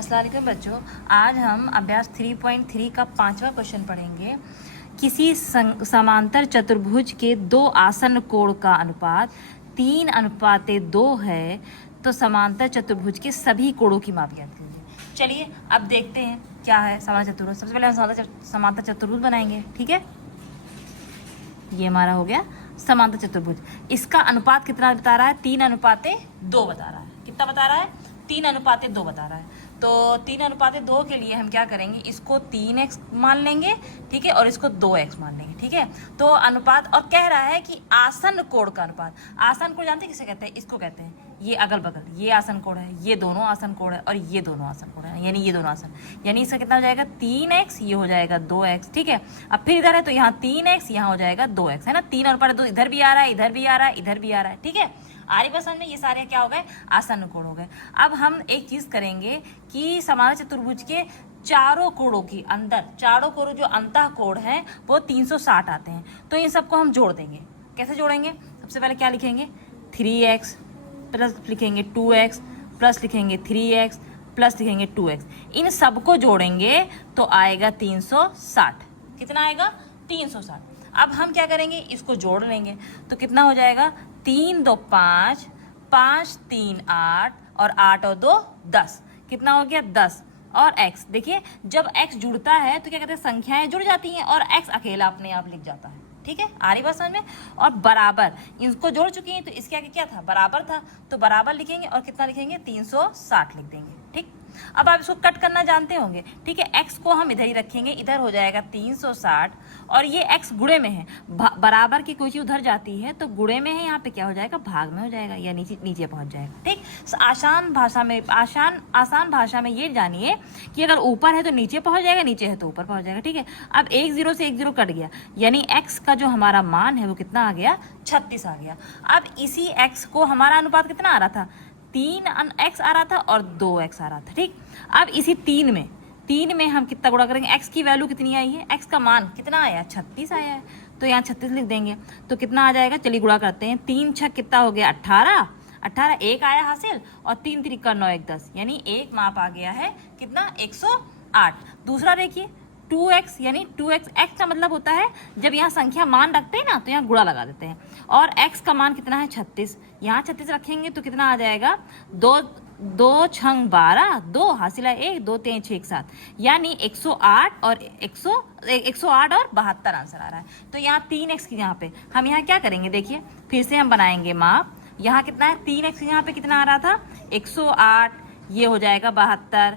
अस्सलाम वालेकुम बच्चों, आज हम अभ्यास 3.3 का 5वां क्वेश्चन पढ़ेंगे। किसी समांतर चतुर्भुज के दो आसन्न कोण का अनुपात 3:2 है तो समांतर चतुर्भुज के सभी कोणों की माप ज्ञात कीजिए। चलिए अब देखते हैं क्या है समांतर चतुर्भुज। सबसे पहले हम समांतर चतुर्भुज बनाएंगे, ठीक है। ये हमारा हो गया समांतर चतुर्भुज। इसका अनुपात कितना बता रहा है? 3:2 बता रहा है। कितना बता रहा है? 3:2 बता रहा है। तो 3:2 के लिए हम क्या करेंगे, इसको 3x मान लेंगे, ठीक है, और इसको 2x मान लेंगे, ठीक है। तो अनुपात, और कह रहा है कि आसन्न कोण का अनुपात। आसन्न कोण जानते हैं किसे कहते हैं? इसको कहते हैं ये अगल बगल, ये आसन्न कोण है, ये दोनों आसन्न कोण है, और ये दोनों आसन्न कोण है, यानी ये दोनों आसन्न, यानी इसका कितना हो जाएगा 3x, ये हो जाएगा 2x, ठीक है। अब फिर इधर है तो यहाँ 3x, यहाँ हो जाएगा 2x, है ना। 3:2 इधर भी आ रहा है, इधर भी आ रहा है, इधर भी आ रहा है, ठीक है। आरी बसन में ये सारे क्या हो गए? आसन्न कोण हो गए। अब हम एक चीज करेंगे कि समांतर चतुर्भुज के चारों कोणों की अंदर, चारों कोण जो अंतः कोण है वो 360 आते हैं, तो इन सबको हम जोड़ देंगे। कैसे जोड़ेंगे? सबसे पहले क्या लिखेंगे? 3x प्लस लिखेंगे 2x प्लस लिखेंगे 3x प्लस लिखेंगे 2x। इन सबको जोड़ेंगे तो आएगा 360। कितना आएगा? 360। अब हम क्या करेंगे, इसको जोड़ लेंगे तो कितना हो जाएगा? 3 2 5, 5 3 8, और 8 और 2 10। कितना हो गया? 10। और x, देखिए जब x जुड़ता है तो क्या कहते हैं, संख्याएं जुड़ जाती हैं और x अकेला अपने आप लिख जाता है, ठीक है। आ रही बात समझ में? और बराबर, इसको जोड़ चुकी हैं तो इसके आगे क्या था? बराबर था, तो बराबर लिखेंगे और कितना लिखेंगे? 360 लिख देंगे, ठीक। अब आप इसको कट करना जानते होंगे, ठीक है। x को हम इधर ही रखेंगे, इधर हो जाएगा 360, और ये x गुणे में है, बराबर की कोई चीज उधर जाती है तो गुणे में है, यहाँ पे क्या हो जाएगा? भाग में हो जाएगा, या नीचे नीचे पहुंच जाएगा, ठीक। आसान भाषा में ये जानिए कि अगर ऊपर है तो नीचे पहुंच जाएगा, नीचे है तो ऊपर पहुंच जाएगा, ठीक है। अब 1 0 से 1 0 कट गया, यानी x का जो हमारा मान है वो कितना आ गया? 36 आ गया। अब इसी x को हमारा अनुपात कितना आ रहा था? 3x आ रहा था और 2x आ रहा था, ठीक। अब इसी 3 में हम कितना गुणा करेंगे? x की वैल्यू कितनी आई है? x का मान कितना आया? 36 आया है, तो यहाँ 36 लिख देंगे तो कितना आ जाएगा? चलिए गुणा करते हैं। 3 6 कितना हो गया? 18, एक आया हासिल, और 3 3 9 1 10, यानी एक माप आ गया है कितना? 108। दूसरा देखिए 2x, यानी 2x, x का मतलब होता है जब यहाँ संख्या मान रखते हैं ना तो यहाँ गुणा लगा देते हैं, और x का मान कितना है? 36। यहाँ 36 रखेंगे तो कितना आ जाएगा? 2 6 12, 2 हासिल है 1, 2 3 6 7, यानी 108 और 108 और 72 आंसर आ रहा है। तो यहाँ 3x की यहाँ पे हम यहाँ क्या करेंगे, देखिए फिर से हम बनाएंगे माप। यहाँ कितना है? 3x यहाँ पे कितना आ रहा था? 108, ये हो जाएगा 72।